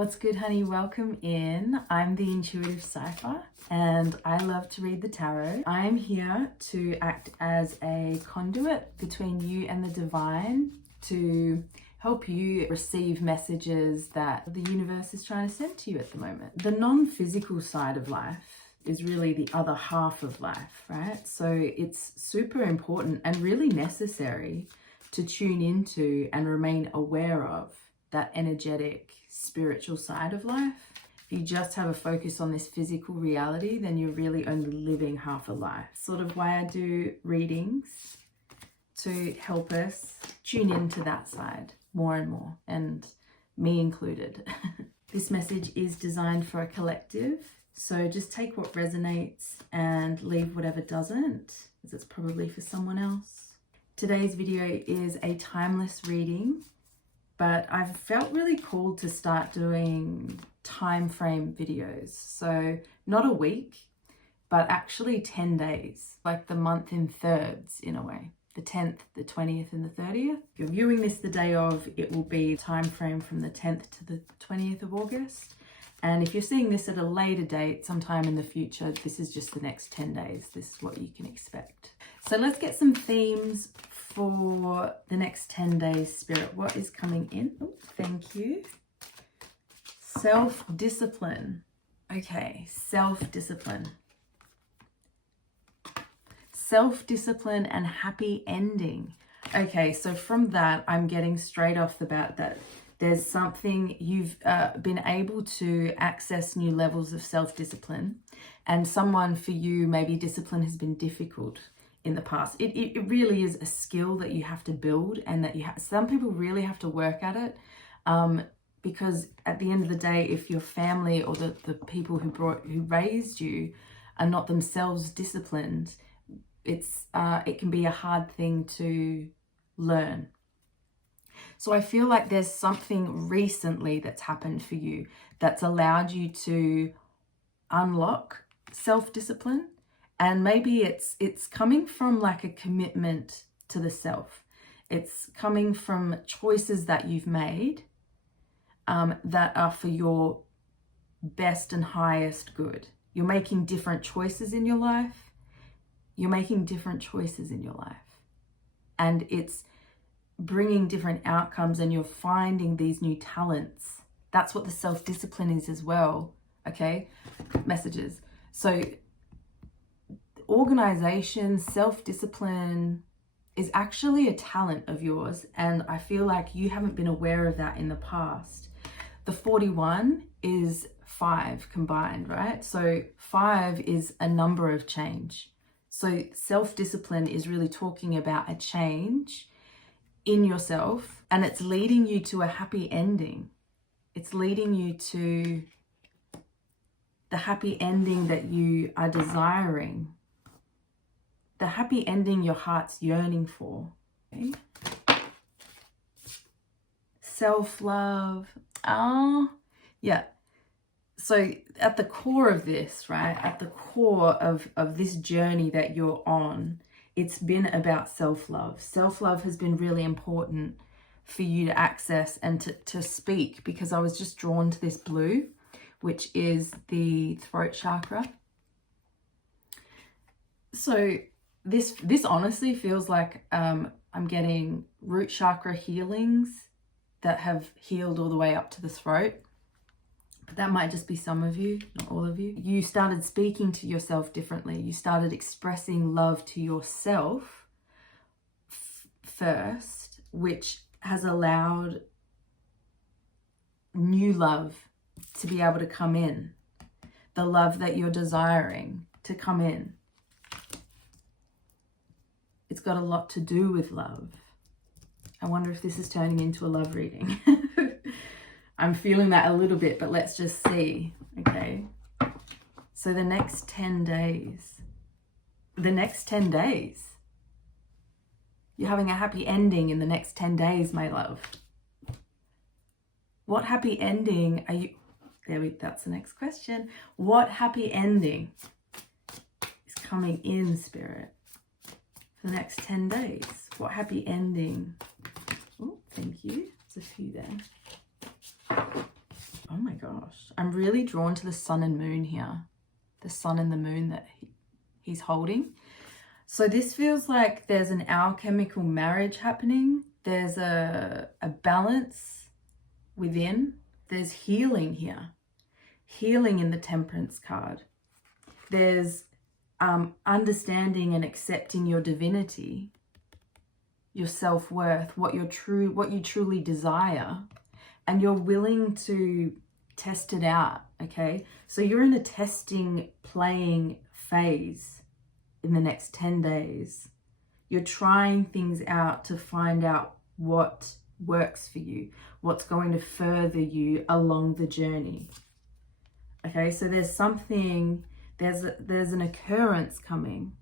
What's good, honey? Welcome in. I'm the Intuitive Cipher and I love to read the tarot. I am here to act as a conduit between you and the divine to help you receive messages that the universe is trying to send to you at the moment. The non-physical side of life is really the other half of life, right? So it's super important and really necessary to tune into and remain aware of that energetic, spiritual side of life. If you just have a focus on this physical reality, then you're really only living half a life. Sort of why I do readings, to help us tune into that side more and more, and me included. This message is designed for a collective, so just take what resonates and leave whatever doesn't, as it's probably for someone else. Today's video is a timeless reading, but I've felt really called to start doing time frame videos. So not a week, but actually 10 days, like the month in thirds in a way. The 10th, the 20th and the 30th. If you're viewing this the day of, it will be time frame from the 10th to the 20th of August. And if you're seeing this at a later date, sometime in the future, this is just the next 10 days. This is what you can expect. So let's get some themes for the next 10 days, Spirit. What is coming in? Oh, thank you. Self-discipline. Okay, self-discipline. Self-discipline and happy ending. Okay, so from that, I'm getting straight off the bat that there's something you've been able to access new levels of self-discipline, and someone for you, maybe discipline has been difficult in the past. It really is a skill that you have to build, and that some people really have to work at it, because at the end of the day, if your family or the people who raised you are not themselves disciplined, it can be a hard thing to learn. So I feel like there's something recently that's happened for you that's allowed you to unlock self-discipline. And maybe it's coming from like a commitment to the self. It's coming from choices that you've made that are for your best and highest good. You're making different choices in your life. You're making different choices in your life. And it's bringing different outcomes, and you're finding these new talents. That's what the self-discipline is as well. Okay? Messages. So organization, self-discipline is actually a talent of yours, and I feel like you haven't been aware of that in the past. The 41 is 5 combined, right? So 5 is a number of change. So self-discipline is really talking about a change in yourself, and it's leading you to a happy ending. It's leading you to the happy ending that you are desiring. The happy ending your heart's yearning for. Okay? Self-love. Yeah. So at the core of this, right? At the core of this journey that you're on, it's been about self-love. Self-love has been really important for you to access and to speak, because I was just drawn to this blue, which is the throat chakra. So this honestly feels like I'm getting root chakra healings that have healed all the way up to the throat. But that might just be some of you, not all of you. You started speaking to yourself differently. You started expressing love to yourself first, which has allowed new love to be able to come in. The love that you're desiring to come in. It's got a lot to do with love. I wonder if this is turning into a love reading. I'm feeling that a little bit, but let's just see, okay? So the next 10 days, you're having a happy ending in the next 10 days, my love. What happy ending are you, that's the next question. What happy ending is coming in, Spirit, for the next 10 days? What happy ending? Oh, thank you. There's a few there. Oh my gosh. I'm really drawn to the sun and moon here. The sun and the moon that he's holding. So this feels like there's an alchemical marriage happening. There's a balance within. There's healing here. Healing in the Temperance card. There's understanding and accepting your divinity, your self-worth, what you truly desire, and you're willing to test it out, okay? So you're in a testing, playing phase in the next 10 days. You're trying things out to find out what works for you, what's going to further you along the journey. Okay, so there's something, there's an occurrence coming.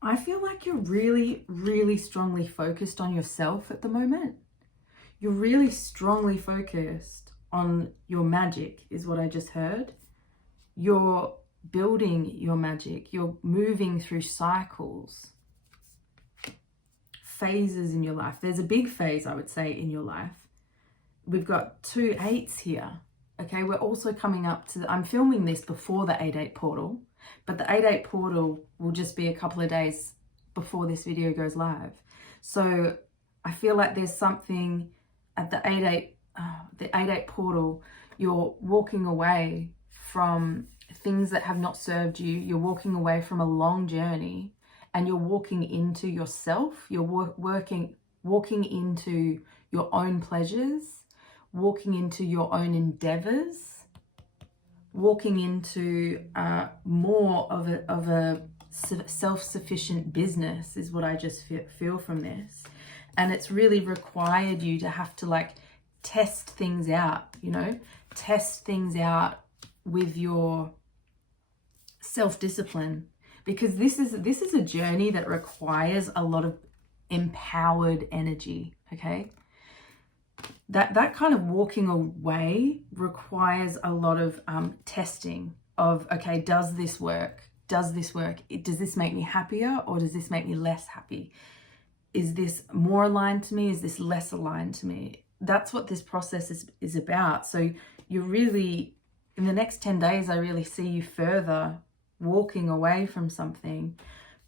I feel like you're really, really strongly focused on yourself at the moment. You're really strongly focused on your magic, is what I just heard. You're building your magic. You're moving through cycles, phases in your life. There's a big phase, I would say, in your life. We've got 2 8s here. Okay, we're also coming up to, I'm filming this before the 8-8 portal, but the 8-8 portal will just be a couple of days before this video goes live. So I feel like there's something at the 8-8 portal, you're walking away from things that have not served you. You're walking away from a long journey and you're walking into yourself. You're walking into your own pleasures, walking into your own endeavors, walking into more of a self-sufficient business is what I just feel from this. And it's really required you to have to like test things out, you know, test things out with your self-discipline, because this is a journey that requires a lot of empowered energy, okay? That kind of walking away requires a lot of testing of, okay, does this work? Does this work? Does this make me happier or does this make me less happy? Is this more aligned to me? Is this less aligned to me? That's what this process is about. So you're really, in the next 10 days, I really see you further walking away from something,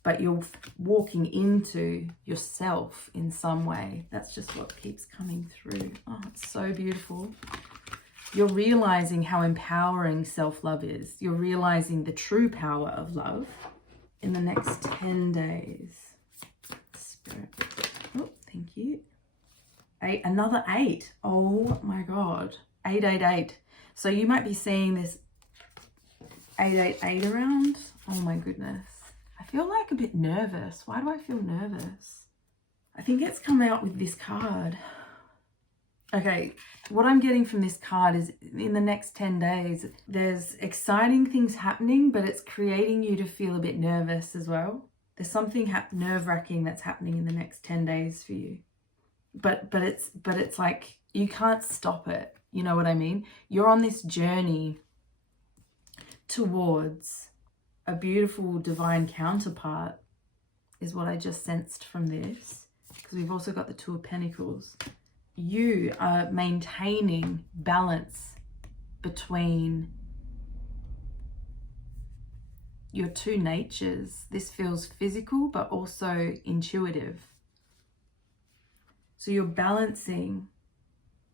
but you're walking into yourself in some way. That's just what keeps coming through. Oh, it's so beautiful. You're realizing how empowering self-love is. You're realizing the true power of love in the next 10 days. Spirit. Oh, thank you. 8, another 8. Oh my God. 888. So you might be seeing this 888 around. Oh my goodness. I feel like a bit nervous. Why do I feel nervous? I think it's come out with this card. Okay, what I'm getting from this card is in the next 10 days, there's exciting things happening, but it's creating you to feel a bit nervous as well. There's something nerve-wracking that's happening in the next 10 days for you. But it's like you can't stop it. You know what I mean? You're on this journey towards a beautiful divine counterpart is what I just sensed from this, because we've also got the 2 of Pentacles. You are maintaining balance between your 2 natures. This feels physical but also intuitive. So you're balancing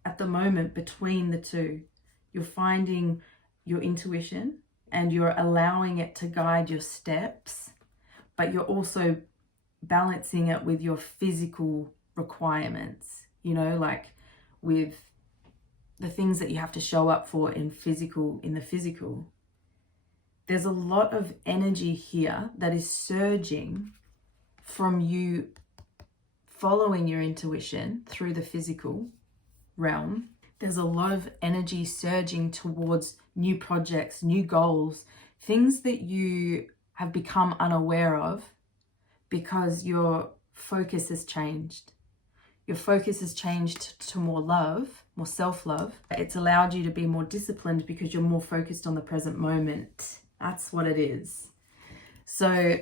at the moment between the 2. You're finding your intuition and you're allowing it to guide your steps, but you're also balancing it with your physical requirements, you know, like with the things that you have to show up for in the physical. There's a lot of energy here that is surging from you following your intuition through the physical realm. There's a lot of energy surging towards new projects, new goals, things that you have become unaware of because your focus has changed. Your focus has changed to more love, more self-love. It's allowed you to be more disciplined because you're more focused on the present moment. That's what it is. So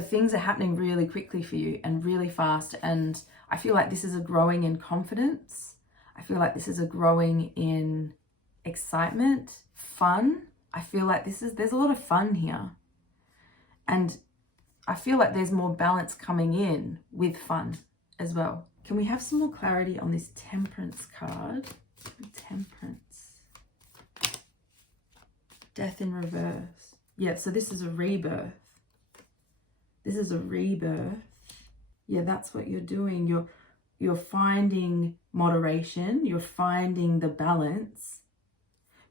things are happening really quickly for you and really fast. And I feel like this is a growing in confidence. I feel like this is a growing in excitement, fun. I feel like there's a lot of fun here. And I feel like there's more balance coming in with fun as well. Can we have some more clarity on this Temperance card? Temperance. Death in reverse. Yeah, so this is a rebirth. This is a rebirth. Yeah, that's what you're doing. You're finding moderation. You're finding the balance,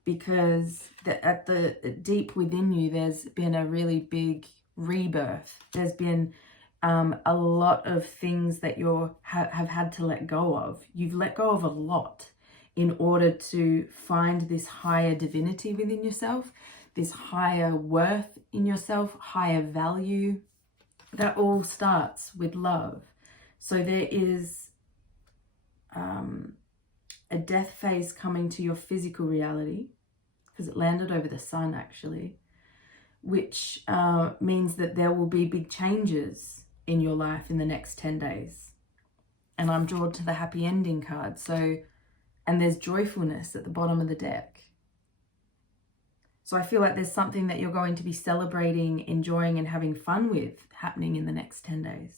because at the deep within you, there's been a really big rebirth. There's been a lot of things that you have had to let go of. You've let go of a lot in order to find this higher divinity within yourself, this higher worth in yourself, higher value. That all starts with love. So there is a death phase coming to your physical reality, because it landed over the sun actually, which means that there will be big changes in your life in the next 10 days. And I'm drawn to the happy ending card. So, and there's joyfulness at the bottom of the deck. So I feel like there's something that you're going to be celebrating, enjoying, and having fun with happening in the next 10 days.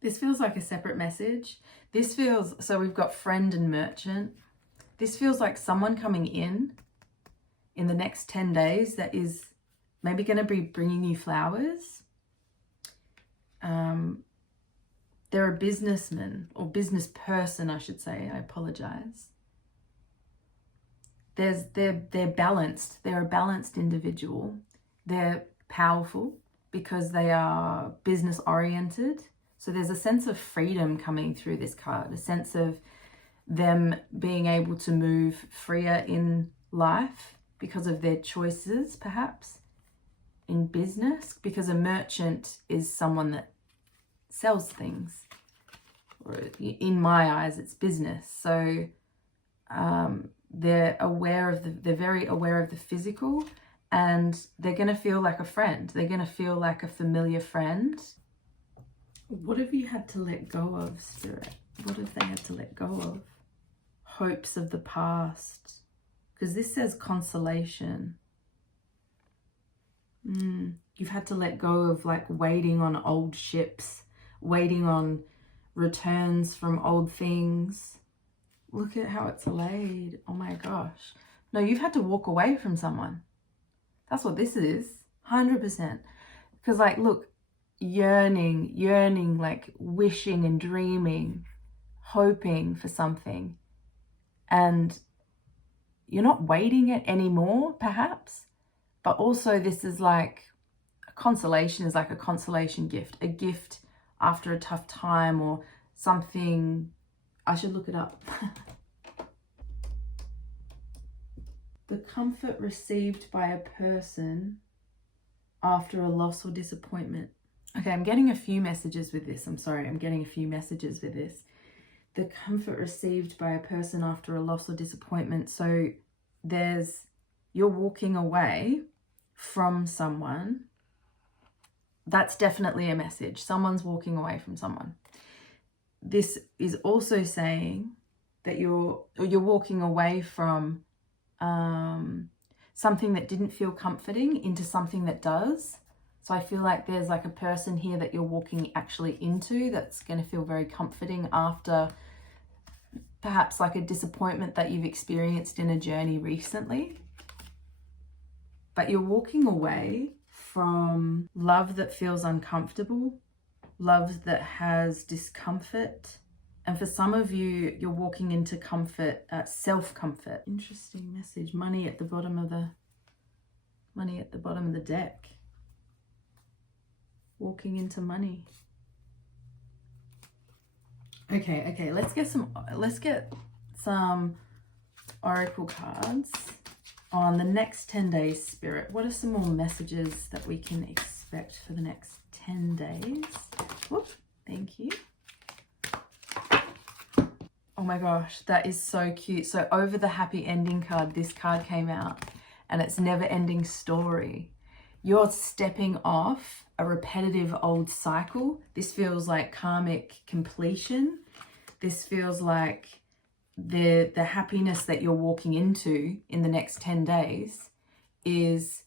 This feels like a separate message. This feels, so we've got friend and merchant. This feels like someone coming in the next 10 days that is maybe going to be bringing you flowers. They're a businessman or business person, I should say. I apologize. They're balanced. They're a balanced individual. They're powerful because they are business oriented. So there's a sense of freedom coming through this card, a sense of them being able to move freer in life because of their choices, perhaps, in business, because a merchant is someone that sells things, or in my eyes it's business. So they're very aware of the physical, and they're going to feel like a friend. They're going to feel like a familiar friend. What have you had to let go of, Spirit? What have they had to let go of? Hopes of the past, because this says consolation. You've had to let go of like waiting on old ships, waiting on returns from old things. Look at how it's laid. Oh my gosh. No, you've had to walk away from someone. That's what this is. 100%. Because like, look, yearning, like wishing and dreaming, hoping for something. And you're not waiting it anymore, perhaps. But also this is like a consolation, is like a consolation gift, a gift after a tough time or something. I should look it up. The comfort received by a person after a loss or disappointment. Okay, I'm getting a few messages with this. I'm sorry, I'm getting a few messages with this. The comfort received by a person after a loss or disappointment. So you're walking away from someone. That's definitely a message. Someone's walking away from someone. This is also saying that you're walking away from something that didn't feel comforting into something that does. So I feel like there's like a person here that you're walking actually into that's going to feel very comforting after perhaps like a disappointment that you've experienced in a journey recently. But you're walking away from love that feels uncomfortable, love that has discomfort. And for some of you, you're walking into comfort, self-comfort. Interesting message. Money at the bottom of the deck. Walking into money. Okay, let's get some oracle cards on the next 10 days, Spirit. What are some more messages that we can expect for the next 10 days? Whoop, thank you. Oh my gosh, that is so cute. So over the happy ending card, this card came out, and it's never ending story. You're stepping off a repetitive old cycle. This feels like karmic completion. This feels like the happiness that you're walking into in the next 10 days is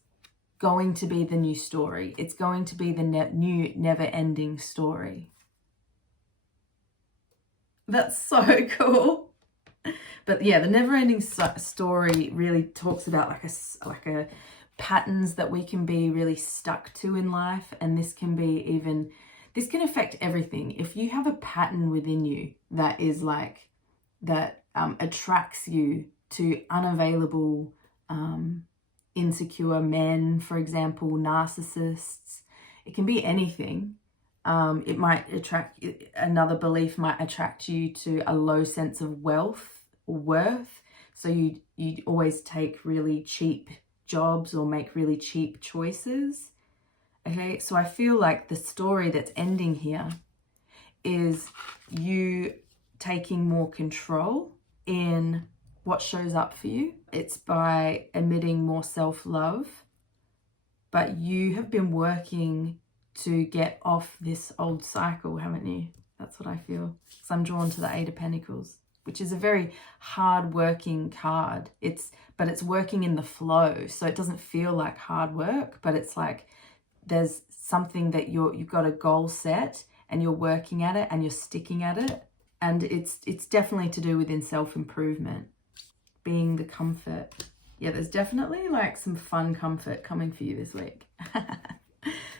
going to be the new story. It's going to be the new never-ending story. That's so cool. But yeah, the never-ending story really talks about like a patterns that we can be really stuck to in life, and this can affect everything. If you have a pattern within you that is like that attracts you to unavailable, insecure men, for example, narcissists, it can be anything. It might attract, another belief might attract you to a low sense of wealth or worth. So you always take really cheap jobs or make really cheap choices. Okay, so I feel like the story that's ending here is you taking more control in what shows up for you. It's by emitting more self-love, but you have been working to get off this old cycle, haven't you? That's what I feel. So I'm drawn to the Eight of Pentacles, which is a very hard-working card. But it's working in the flow, so it doesn't feel like hard work, but it's like there's something that you've got a goal set and you're working at it and you're sticking at it. And it's definitely to do within self-improvement, being the comfort. Yeah, there's definitely like some fun comfort coming for you this week.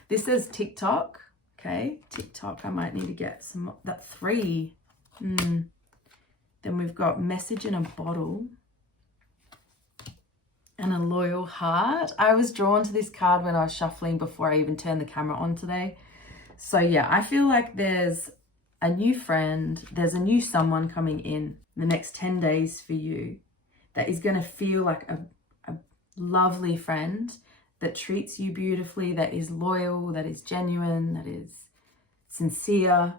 This says TikTok. Okay, TikTok. I might need to get some, that 3. Then we've got message in a bottle and a loyal heart. I was drawn to this card when I was shuffling before I even turned the camera on today. So yeah, I feel like there's a new friend, there's a new someone coming in the next 10 days for you that is going to feel like a lovely friend that treats you beautifully, that is loyal, that is genuine, that is sincere.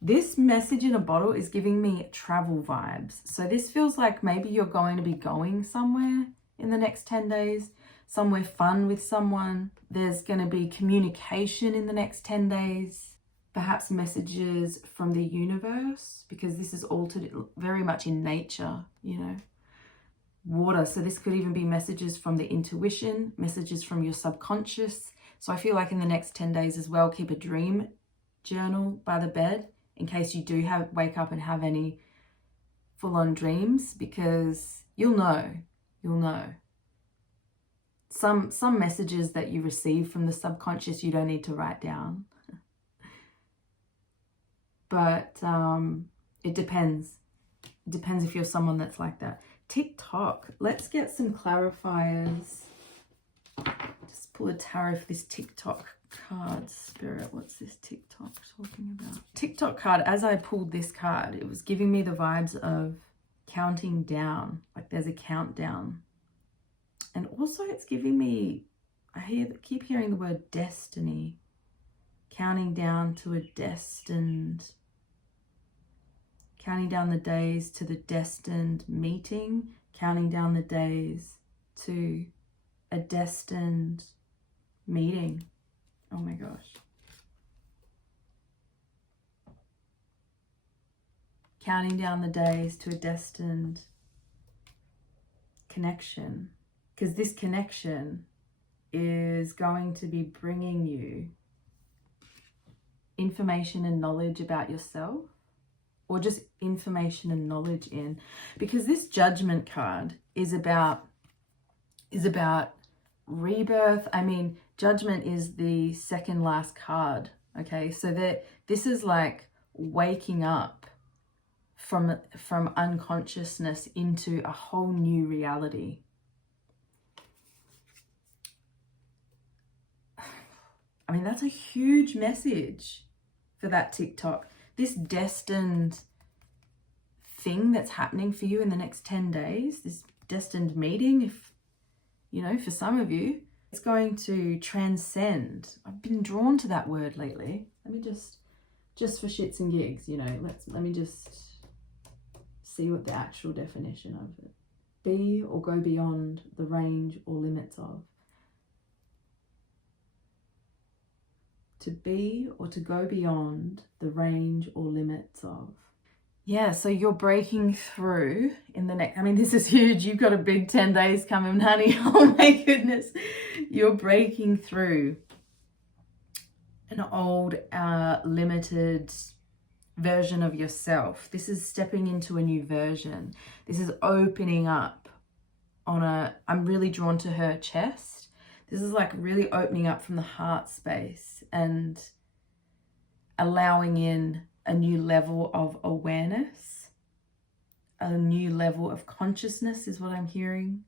This message in a bottle is giving me travel vibes. So this feels like maybe you're going to be going somewhere in the next 10 days, somewhere fun with someone. There's going to be communication in the next 10 days, perhaps messages from the universe, because this is altered very much in nature, you know, water. So this could even be messages from the intuition, messages from your subconscious. So I feel like in the next 10 days as well, keep a dream journal by the bed in case you do wake up and have any full-on dreams, because you'll know. Some messages that you receive from the subconscious you don't need to write down. But it depends. It depends if you're someone that's like that. TikTok. Let's get some clarifiers. Just pull a tarot for this TikTok card. Spirit, what's this TikTok talking about? TikTok card, as I pulled this card, it was giving me the vibes of counting down. Like there's a countdown. And also it's giving me, keep hearing the word destiny. Counting down to a destined, counting down the days to the destined meeting, counting down the days to a destined meeting. Oh my gosh. Counting down the days to a destined connection. Because this connection is going to be bringing you information and knowledge about yourself, or just information and knowledge in, because this Judgment card is about rebirth. I mean, Judgment is the second last card. Okay, so this is like waking up from unconsciousness into a whole new reality. I mean, that's a huge message for that TikTok. This destined thing that's happening for you in the next 10 days, this destined meeting, if you know, for some of you, it's going to transcend. I've been drawn to that word lately. Let me just for shits and gigs, you know, let me just see what the actual definition of it. Be or go beyond the range or limits of. To be or to go beyond the range or limits of. Yeah, so you're breaking through in the next, I mean, this is huge. You've got a big 10 days coming, honey. Oh my goodness. You're breaking through an old, limited version of yourself. This is stepping into a new version. This is opening up on I'm really drawn to her chest. This is like really opening up from the heart space and allowing in a new level of awareness, a new level of consciousness is what I'm hearing.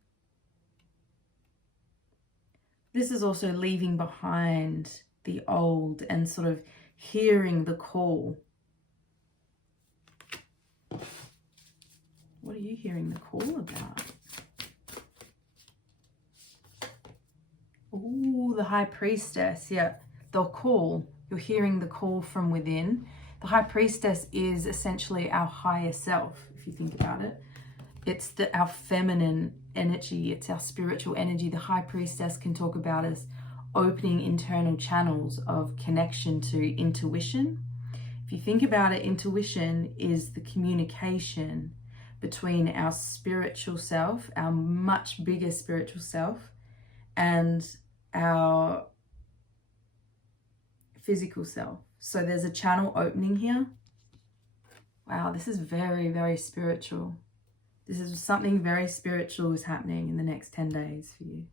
This is also leaving behind the old and sort of hearing the call. What are you hearing the call about? Oh, the High Priestess. Yeah, the call. You're hearing the call from within. The High Priestess is essentially our higher self, if you think about it. It's our feminine energy. It's our spiritual energy. The High Priestess can talk about us opening internal channels of connection to intuition. If you think about it, intuition is the communication between our spiritual self, our much bigger spiritual self, and our physical self. So there's a channel opening here. Wow, this is very, very spiritual. This is something very spiritual is happening in the next 10 days for you.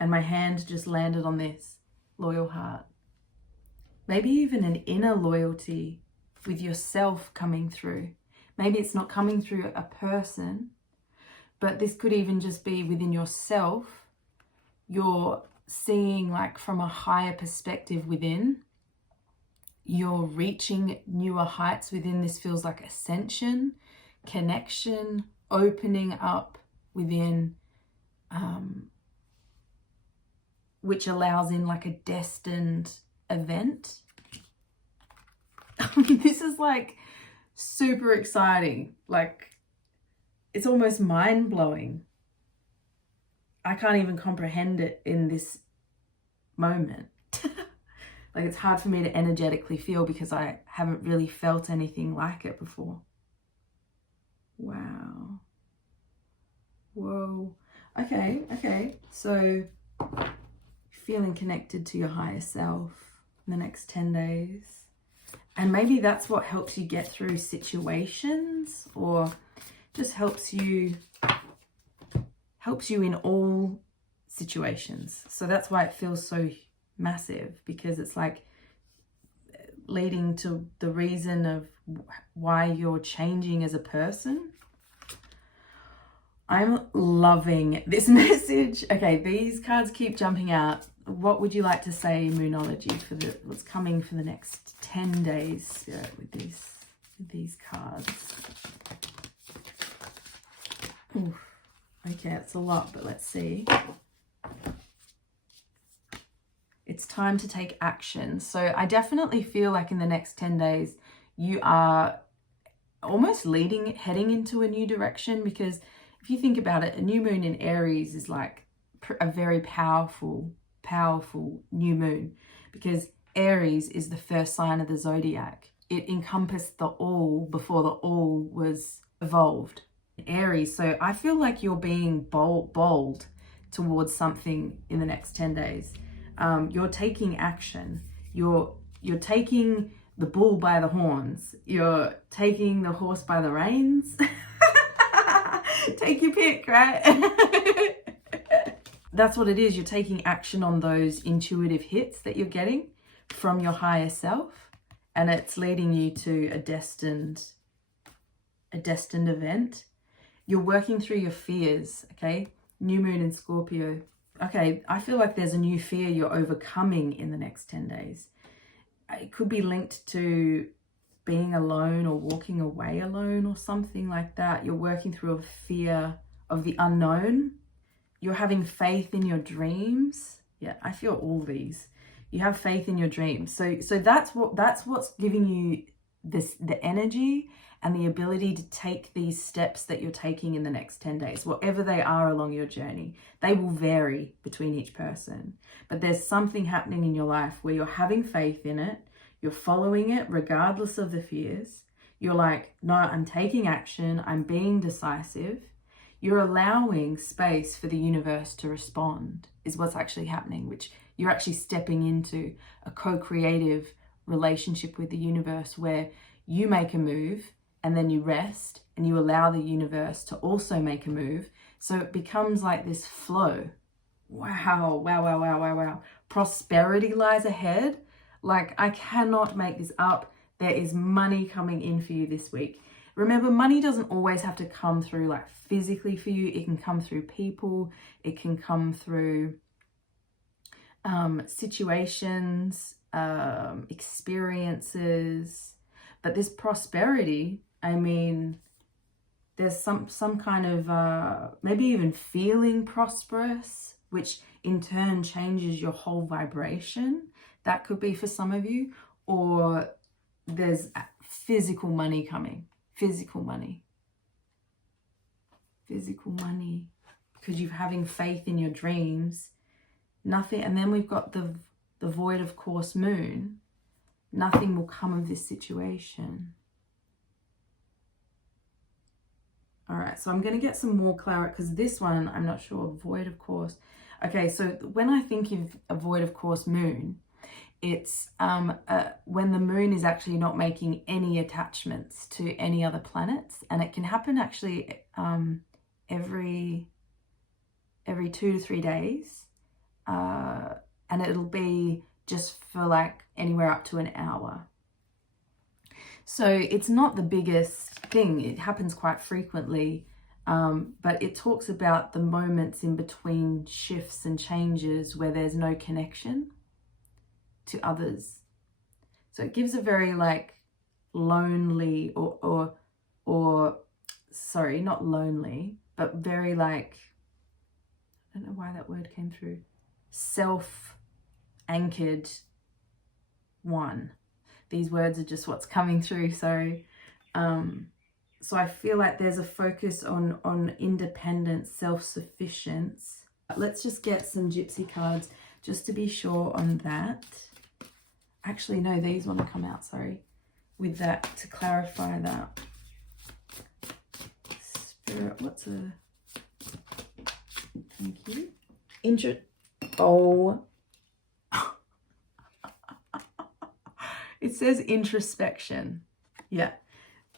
And my hand just landed on this, loyal heart. Maybe even an inner loyalty with yourself coming through. Maybe it's not coming through a person, but this could even just be within yourself. You're seeing like from a higher perspective within. You're reaching newer heights within. This feels like ascension, connection, opening up within, which allows in like a destined event. This is like super exciting. Like, it's almost mind-blowing. I can't even comprehend it in this moment. Like, it's hard for me to energetically feel because I haven't really felt anything like it before. Wow. Whoa. Okay. So, feeling connected to your higher self in the next 10 days. And maybe that's what helps you get through situations, or just helps you in all situations. So that's why it feels so massive, because it's like leading to the reason of why you're changing as a person. I'm loving this message. Okay, these cards keep jumping out. What would you like to say, Moonology, for what's coming for the next 10 days, Spirit, with these cards? Oof. Okay, it's a lot, but let's see. It's time to take action. So I definitely feel like in the next 10 days, you are almost heading into a new direction, because if you think about it, a new moon in Aries is like a very powerful new moon, because Aries is the first sign of the zodiac. It encompassed the all before the all was evolved. Aries. So I feel like you're being bold towards something in the next 10 days. You're taking action. You're taking the bull by the horns. You're taking the horse by the reins. Take your pick, right? That's what it is. You're taking action on those intuitive hits that you're getting from your higher self, and it's leading you to a destined event. You're working through your fears, okay? New moon in Scorpio. Okay, I feel like there's a new fear you're overcoming in the next 10 days. It could be linked to being alone or walking away alone or something like that. You're working through a fear of the unknown. You're having faith in your dreams. Yeah, I feel all these. You have faith in your dreams. So that's what's giving you the energy and the ability to take these steps that you're taking in the next 10 days, whatever they are along your journey. They will vary between each person, but there's something happening in your life where you're having faith in it. You're following it regardless of the fears. You're like, no, I'm taking action. I'm being decisive. You're allowing space for the universe to respond is what's actually happening, which you're actually stepping into a co-creative relationship with the universe where you make a move and then you rest and you allow the universe to also make a move. So it becomes like this flow. Wow, wow, wow, wow, wow, wow. Prosperity lies ahead. Like, I cannot make this up. There is money coming in for you this week. Remember, money doesn't always have to come through like physically for you. It can come through people. It can come through situations, experiences. But this prosperity, I mean, there's some kind of maybe even feeling prosperous, which in turn changes your whole vibration. That could be for some of you. Or there's physical money coming. Physical money, because you're having faith in your dreams. Nothing, and then we've got the void of course moon. Nothing will come of this situation. All right, so I'm going to get some more clarity, because this one I'm not sure. Void of course. Okay, so when I think of a void of course moon, it's when the moon is actually not making any attachments to any other planets, and it can happen actually every 2 to 3 days, and it'll be just for like anywhere up to an hour. So it's not the biggest thing. It happens quite frequently, but it talks about the moments in between shifts and changes where there's no connection to others. So it gives a very like lonely or sorry, not lonely, but very like, I don't know why that word came through, self-anchored one. These words are just what's coming through. So I feel like there's a focus on independence, self-sufficiency. Let's just get some gypsy cards just to be sure on that. Actually, no, these want to come out, sorry, with that, to clarify that. Spirit, what's a... Thank you. Oh. It says introspection. Yeah.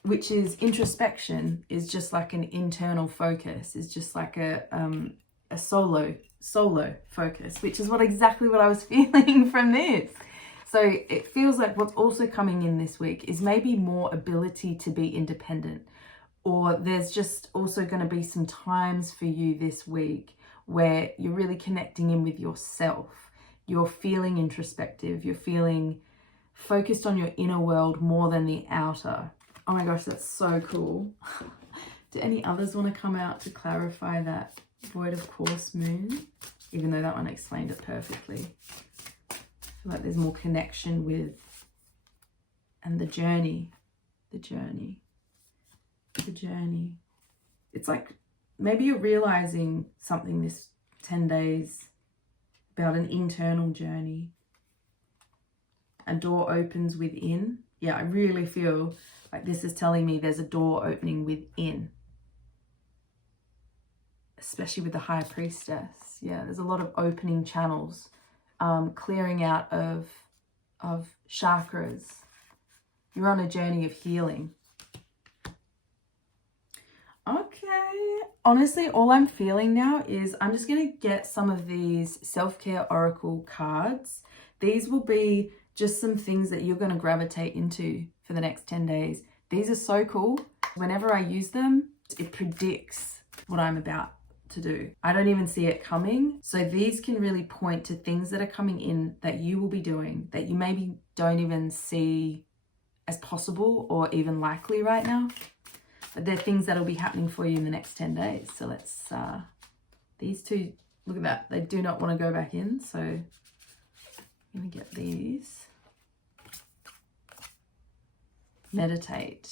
Which is, introspection is just like an internal focus. It's just like a solo focus, which is exactly what I was feeling from this. So it feels like what's also coming in this week is maybe more ability to be independent, or there's just also going to be some times for you this week where you're really connecting in with yourself. You're feeling introspective. You're feeling focused on your inner world more than the outer. Oh my gosh, that's so cool. Do any others want to come out to clarify that void of course moon? Even though that one explained it perfectly. I feel like there's more connection with, and the journey. It's like maybe you're realizing something this 10 days about an internal journey. A door opens within. Yeah, I really feel like this is telling me there's a door opening within. Especially with the High Priestess. Yeah, there's a lot of opening channels. Clearing out of chakras. You're on a journey of healing. Okay. Honestly, all I'm feeling now is I'm just going to get some of these self-care oracle cards. These will be just some things that you're going to gravitate into for the next 10 days. These are so cool. Whenever I use them, it predicts what I'm about to do. I don't even see it coming. So these can really point to things that are coming in that you will be doing that you maybe don't even see as possible or even likely right now. But they're things that'll be happening for you in the next 10 days. So let's, these two, look at that. They do not want to go back in. So I'm going to get these. Meditate.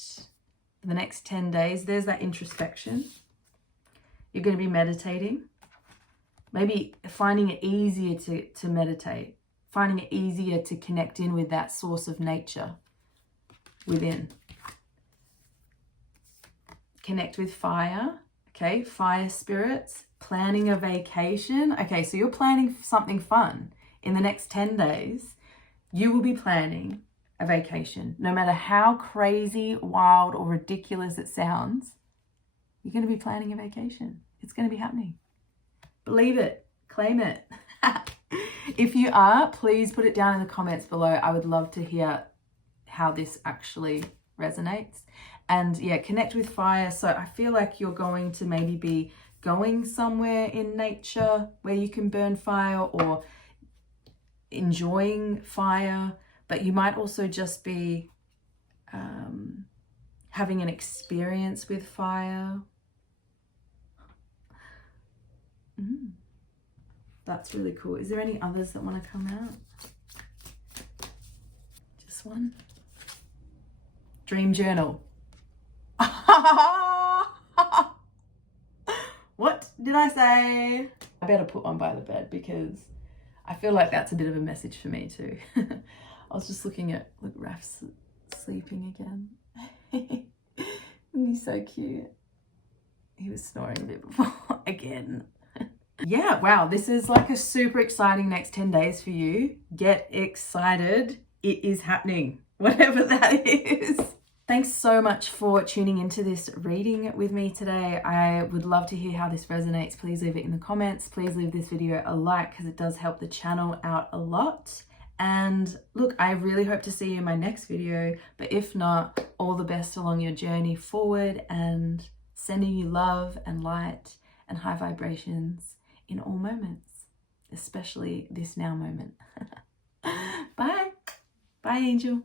For the next 10 days, there's that introspection. You're going to be meditating. Maybe finding it easier to meditate. Finding it easier to connect in with that source of nature within. connect with fire, okay? Fire spirits, planning a vacation. Okay, so you're planning something fun. In the next 10 days, you will be planning a vacation. No matter how crazy, wild, or ridiculous it sounds, you're going to be planning a vacation. It's going to be happening. Believe it. Claim it. If you are, please put it down in the comments below. I would love to hear how this actually resonates. And yeah, connect with fire. So I feel like you're going to maybe be going somewhere in nature where you can burn fire, or enjoying fire, but you might also just be having an experience with fire. That's really cool. Is there any others that want to come out? Just one. Dream journal. What did I say? I better put one by the bed because I feel like that's a bit of a message for me too. I was just looking at, look, Raf's sleeping again. He's so cute. He was snoring a bit before again. Yeah, wow, this is like a super exciting next 10 days for you. Get excited. It is happening, whatever that is. Thanks so much for tuning into this reading with me today. I would love to hear how this resonates. Please leave it in the comments. Please leave this video a like because it does help the channel out a lot. And look, I really hope to see you in my next video. But if not, all the best along your journey forward, and sending you love and light and high vibrations in all moments, especially this now moment. Bye. Bye, Angel.